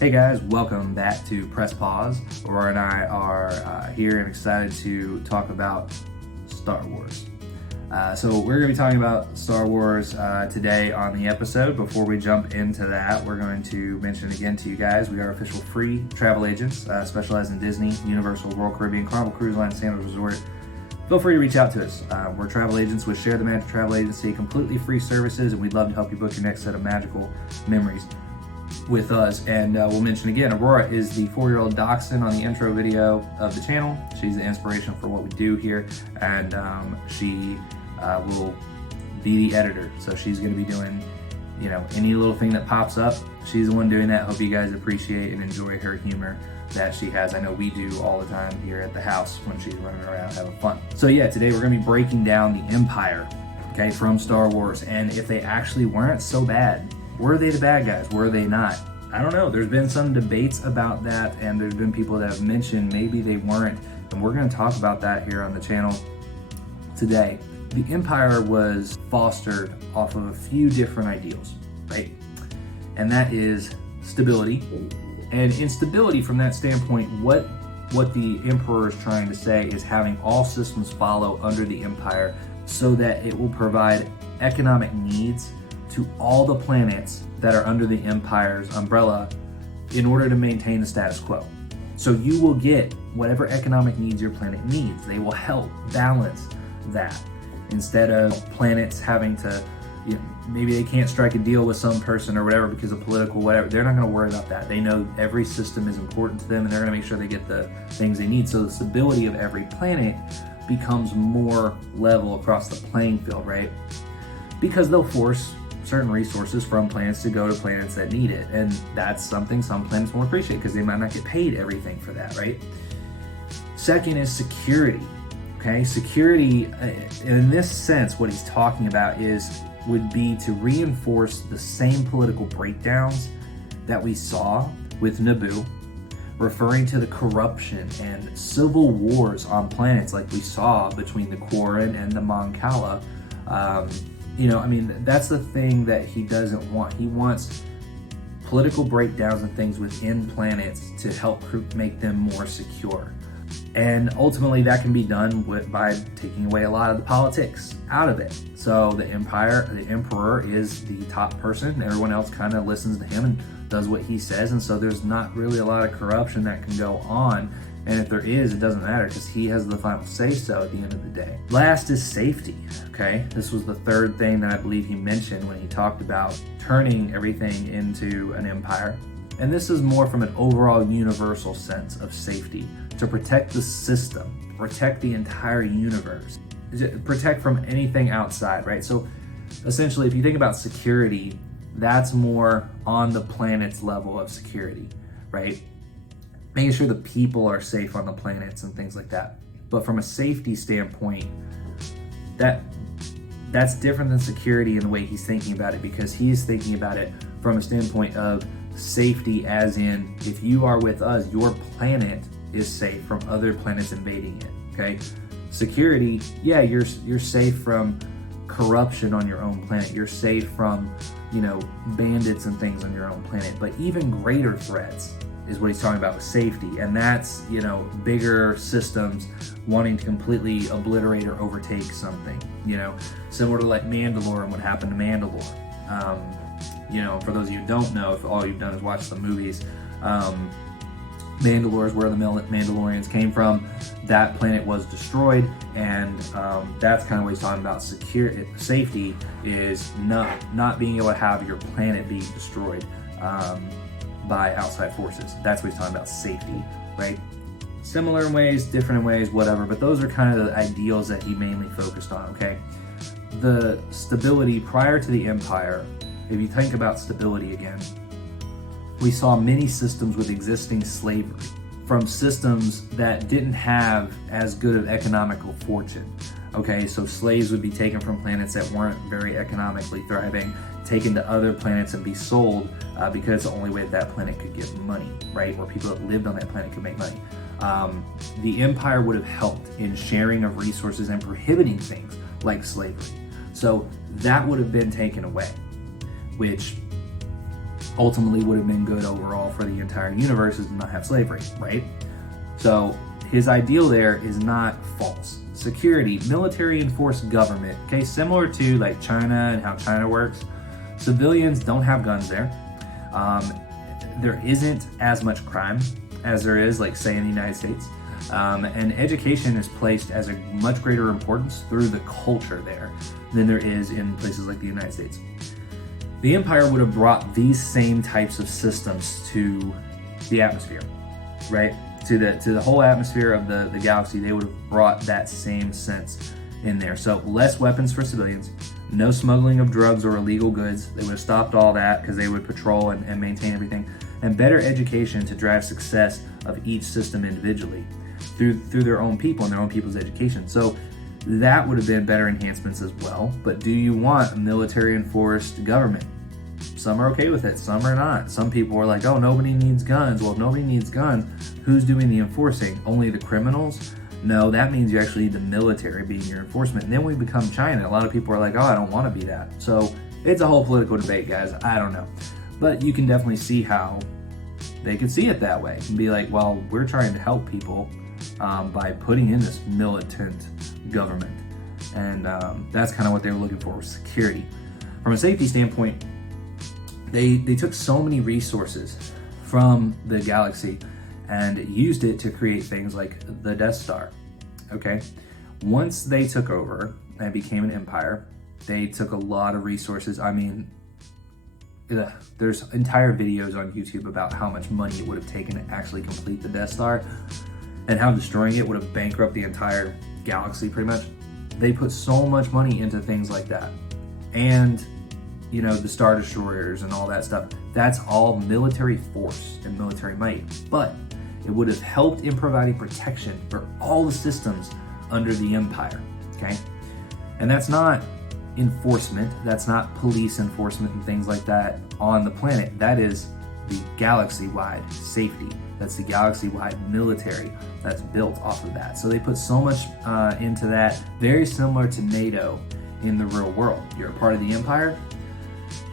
Hey guys, welcome back to Press Pause. Aurora and I are here and excited to talk about Star Wars. So we're going to be talking about Star Wars today on the episode. Before we jump into that, we're going to mention again to you guys, we are official free travel agents, specialized in Disney, Universal, Royal Caribbean, Carnival Cruise Line, Sandals Resort. Feel free to reach out to us. We're travel agents with Share the Magic Travel Agency, completely free services, and we'd love to help you book your next set of magical memories with us. And we'll mention again, Aurora is the 4-year-old dachshund on the intro video of the channel. She's the inspiration for what we do here, and she will be the editor. So she's going to be doing, any little thing that pops up. She's the one doing that. Hope you guys appreciate and enjoy her humor that she has. I know we do all the time here at the house when she's running around having fun. So yeah, today we're going to be breaking down the Empire, okay, from Star Wars, and if they actually weren't so bad. Were they the bad guys? Were they not? I don't know. There's been some debates about that, and there's been people that have mentioned maybe they weren't, and we're going to talk about that here on the channel today. The Empire was fostered off of a few different ideals, right? And that is stability. And in stability, from that standpoint, what the Emperor is trying to say is having all systems follow under the Empire so that it will provide economic needs to all the planets that are under the Empire's umbrella in order to maintain the status quo. So you will get whatever economic needs your planet needs. They will help balance that. Instead of planets having to, maybe they can't strike a deal with some person or whatever because of political whatever, they're not going to worry about that. They know every system is important to them, and they're going to make sure they get the things they need. So the stability of every planet becomes more level across the playing field, right? Because they'll force certain resources from planets to go to planets that need it, and that's something some planets won't appreciate because they might not get paid everything for that, right? Second is security. Okay, security in this sense, what he's talking about would be to reinforce the same political breakdowns that we saw with Naboo, referring to the corruption and civil wars on planets like we saw between the Quarren and the Mon Cala. That's the thing that he doesn't want. He wants political breakdowns and things within planets to help make them more secure. And ultimately that can be done by taking away a lot of the politics out of it. So the Emperor is the top person. Everyone else kind of listens to him and does what he says. And so there's not really a lot of corruption that can go on. And if there is, it doesn't matter because he has the final say so at the end of the day. Last is safety, okay? This was the third thing that I believe he mentioned when he talked about turning everything into an empire. And this is more from an overall universal sense of safety, to protect the system, protect the entire universe, protect from anything outside, right? So essentially, if you think about security, that's more on the planet's level of security, right? Making sure the people are safe on the planets and things like that. But from a safety standpoint, that's different than security in the way he's thinking about it, because he's thinking about it from a standpoint of safety as in, if you are with us, your planet is safe from other planets invading it, okay? Security, yeah, you're safe from corruption on your own planet. You're safe from, bandits and things on your own planet. But even greater threats is what he's talking about with safety, and that's bigger systems wanting to completely obliterate or overtake something, similar to like Mandalore and what happened to Mandalore. For those of you who don't know, if all you've done is watch the movies, Mandalore is where the Mandalorians came from. That planet was destroyed, and that's kind of what he's talking about. Safety is not being able to have your planet being destroyed by outside forces. That's what he's talking about, safety, right? Similar in ways, different in ways, whatever, but those are kind of the ideals that he mainly focused on, okay? The stability prior to the Empire, if you think about stability again, we saw many systems with existing slavery, from systems that didn't have as good of economical fortune. Okay, so slaves would be taken from planets that weren't very economically thriving, taken to other planets and be sold because it's the only way that planet could get money, right? Or people that lived on that planet could make money. The Empire would have helped in sharing of resources and prohibiting things like slavery. So that would have been taken away, which ultimately would have been good overall for the entire universe is to not have slavery, right? So his ideal there is not false. Security, military enforced government, okay, similar to like China and how China works. Civilians don't have guns there. There isn't as much crime as there is, like, say, in the United States. And education is placed as a much greater importance through the culture there than there is in places like the United States. The Empire would have brought these same types of systems to the atmosphere, right? To the whole atmosphere of the galaxy. They would have brought that same sense in there. So less weapons for civilians, no smuggling of drugs or illegal goods. They would have stopped all that because they would patrol and maintain everything. And better education to drive success of each system individually through their own people and their own people's education. So that would have been better enhancements as well. But do you want a military enforced government? Some are okay with it, some are not. Some people are like, oh, nobody needs guns. Well, if nobody needs guns, who's doing the enforcing? Only the criminals? No, that means you actually need the military being your enforcement. And then we become China. A lot of people are like, oh, I don't want to be that. So it's a whole political debate, guys. I don't know. But you can definitely see how they could see it that way and be like, well, we're trying to help people by putting in this militant government. And that's kind of what they were looking for, was security. From a safety standpoint, they took so many resources from the galaxy and used it to create things like the Death Star, okay? Once they took over and became an empire, they took a lot of resources. I mean, there's entire videos on YouTube about how much money it would have taken to actually complete the Death Star and how destroying it would have bankrupted the entire galaxy pretty much. They put so much money into things like that. And, you know, the Star Destroyers and all that stuff, that's all military force and military might. But it would have helped in providing protection for all the systems under the Empire, okay? And that's not enforcement, that's not police enforcement and things like that on the planet. That is the galaxy-wide safety. That's the galaxy-wide military that's built off of that. So they put so much into that, very similar to NATO in the real world. You're a part of the Empire,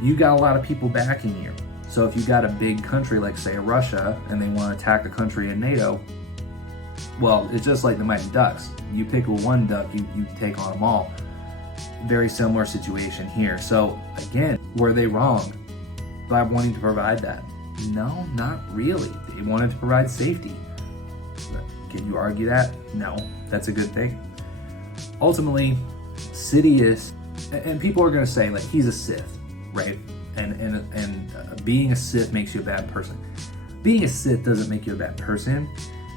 you got a lot of people backing you. So if you got a big country like, say, Russia, and they want to attack a country in NATO, well, it's just like the Mighty Ducks. You pick one duck, you take on them all. Very similar situation here. So again, were they wrong by wanting to provide that? No, not really. They wanted to provide safety. Can you argue that? No, that's a good thing. Ultimately, Sidious, and people are going to say, like, he's a Sith, right? And being a Sith makes you a bad person. Being a Sith doesn't make you a bad person.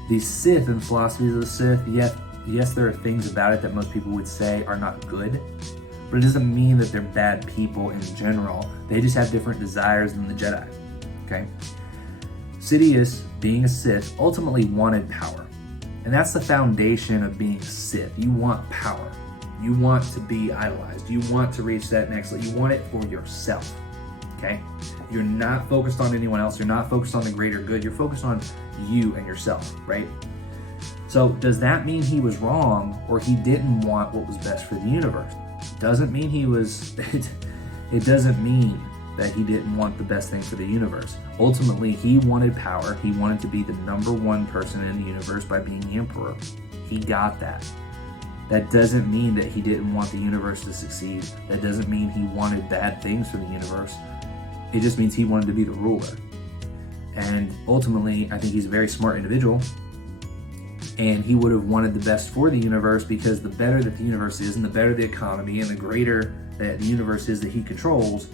The Sith and philosophies of the Sith, yes, there are things about it that most people would say are not good, but it doesn't mean that they're bad people in general. They just have different desires than the Jedi, okay? Sidious, being a Sith, ultimately wanted power. And that's the foundation of being a Sith. You want power. You want to be idolized. You want to reach that next level. You want it for yourself, okay? You're not focused on anyone else. You're not focused on the greater good. You're focused on you and yourself, right? So does that mean he was wrong or he didn't want what was best for the universe? Doesn't mean he was, it doesn't mean that he didn't want the best thing for the universe. Ultimately, he wanted power. He wanted to be the #1 person in the universe by being the emperor. He got that. That doesn't mean that he didn't want the universe to succeed. That doesn't mean he wanted bad things for the universe. It just means he wanted to be the ruler. And ultimately, I think he's a very smart individual. And he would have wanted the best for the universe, because the better that the universe is and the better the economy and the greater that the universe is that he controls,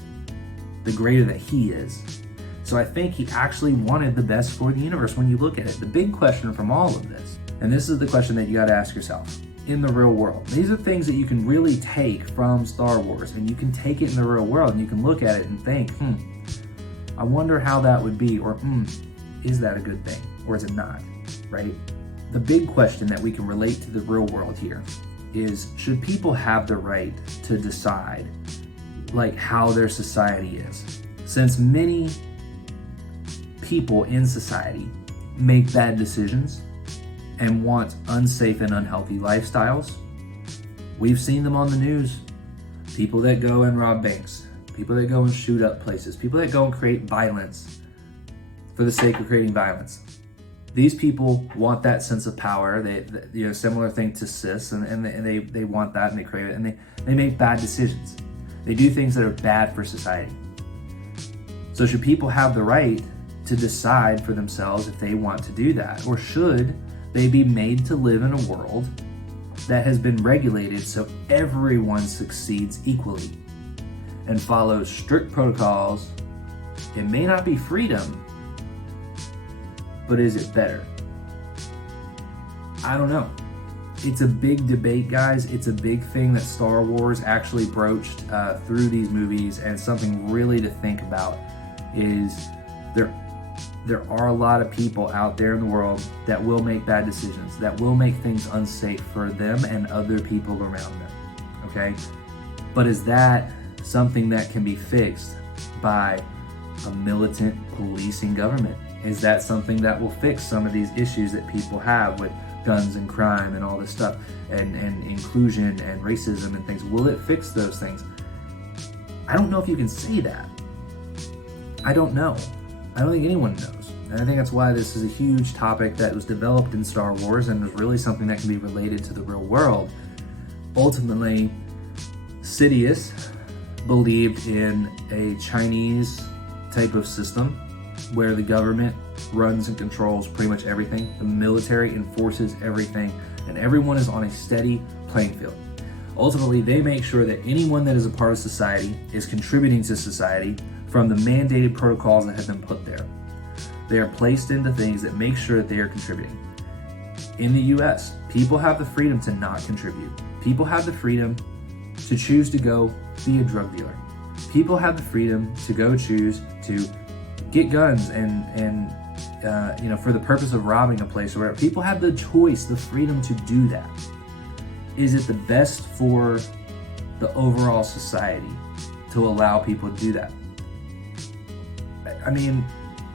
the greater that he is. So I think he actually wanted the best for the universe when you look at it. The big question from all of this, and this is the question that you got to ask yourself, in the real world. These are things that you can really take from Star Wars, and you can take it in the real world and you can look at it and think, I wonder how that would be, or is that a good thing, or is it not, right? The big question that we can relate to the real world here is, should people have the right to decide like how their society is? Since many people in society make bad decisions and want unsafe and unhealthy lifestyles, we've seen them on the news. People that go and rob banks, people that go and shoot up places, people that go and create violence for the sake of creating violence. These people want that sense of power. They similar thing to cis, and they want that, and they crave it, and they make bad decisions. They do things that are bad for society. So should people have the right to decide for themselves if they want to do that? Or should they be made to live in a world that has been regulated so everyone succeeds equally and follows strict protocols? It may not be freedom, but is it better? I don't know. It's a big debate, guys. It's a big thing that Star Wars actually broached through these movies, and something really to think about is there are a lot of people out there in the world that will make bad decisions, that will make things unsafe for them and other people around them, okay? But is that something that can be fixed by a militant policing government? Is that something that will fix some of these issues that people have with guns and crime and all this stuff, and inclusion and racism and things? Will it fix those things? I don't know if you can say that. I don't know. I don't think anyone knows. And I think that's why this is a huge topic that was developed in Star Wars and is really something that can be related to the real world. Ultimately, Sidious believed in a Chinese type of system where the government runs and controls pretty much everything, the military enforces everything, and everyone is on a steady playing field. Ultimately, they make sure that anyone that is a part of society is contributing to society from the mandated protocols that have been put there. They are placed into things that make sure that they are contributing. In the US, people have the freedom to not contribute. People have the freedom to choose to go be a drug dealer. People have the freedom to go choose to get guns and for the purpose of robbing a place or whatever. People have the choice, the freedom to do that. Is it the best for the overall society to allow people to do that? I mean,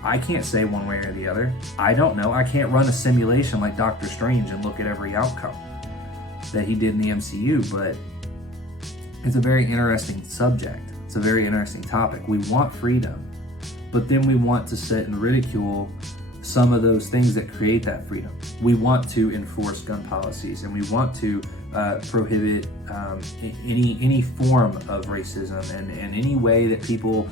I can't say one way or the other. I don't know. I can't run a simulation like Doctor Strange and look at every outcome that he did in the MCU, but it's a very interesting subject. It's a very interesting topic. We want freedom, but then we want to sit and ridicule some of those things that create that freedom. We want to enforce gun policies, and we want to prohibit any form of racism and any way that people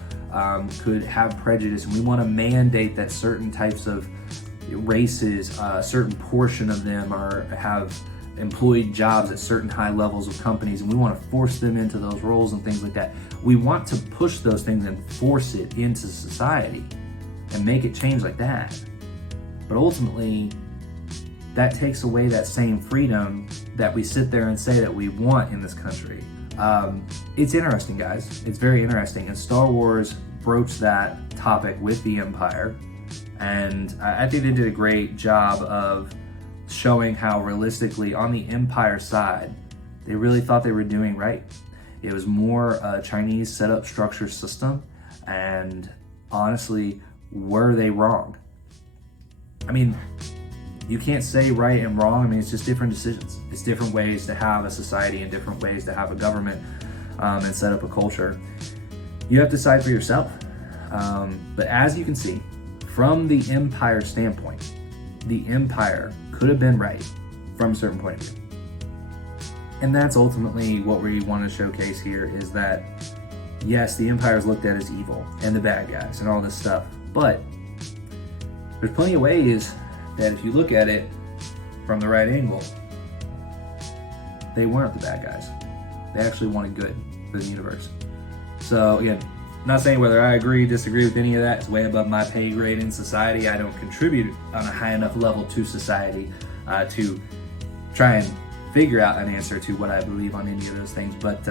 could have prejudice. And we want to mandate that certain types of races, a certain portion of them have employed jobs at certain high levels of companies, and we want to force them into those roles and things like that. We want to push those things and force it into society and make it change like that. But ultimately, that takes away that same freedom that we sit there and say that we want in this country. It's interesting, guys. It's very interesting. And Star Wars broached that topic with the Empire. And I think they did a great job of showing how realistically on the Empire side, they really thought they were doing right. It was more a Chinese setup structure system. And honestly, were they wrong? I mean, you can't say right and wrong. I mean, it's just different decisions. It's different ways to have a society and different ways to have a government and set up a culture. You have to decide for yourself. But as you can see, from the Empire standpoint, the Empire could have been right from a certain point of view. And that's ultimately what we want to showcase here, is that, yes, the Empire is looked at as evil and the bad guys and all this stuff, but there's plenty of ways that if you look at it from the right angle, they weren't the bad guys. They actually wanted good for the universe. So again, I'm not saying whether I agree, disagree with any of that. It's way above my pay grade in society. I don't contribute on a high enough level to society to try and figure out an answer to what I believe on any of those things. But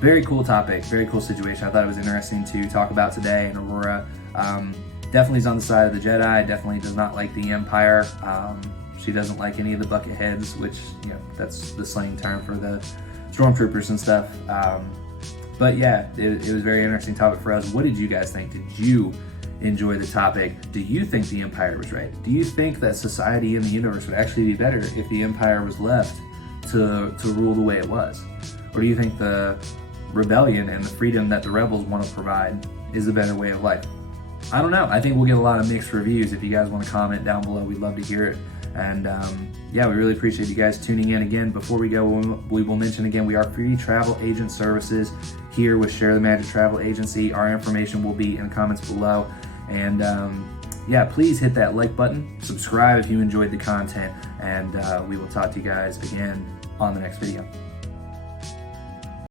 very cool topic, very cool situation. I thought it was interesting to talk about today. And Aurora definitely is on the side of the Jedi, definitely does not like the Empire. She doesn't like any of the bucket heads, which, that's the slang term for the stormtroopers and stuff. But yeah, it was a very interesting topic for us. What did you guys think? Did you enjoy the topic? Do you think the Empire was right? Do you think that society in the universe would actually be better if the Empire was left to rule the way it was? Or do you think the rebellion and the freedom that the rebels want to provide is a better way of life. I don't know. I think we'll get a lot of mixed reviews. If you guys want to comment down below, we'd love to hear it. And yeah, we really appreciate you guys tuning in. Again, before we go, we will mention again, we are free travel agent services here with Share the Magic Travel Agency. Our information will be in the comments below. And yeah, please hit that like button, subscribe if you enjoyed the content, and we will talk to you guys again on the next video.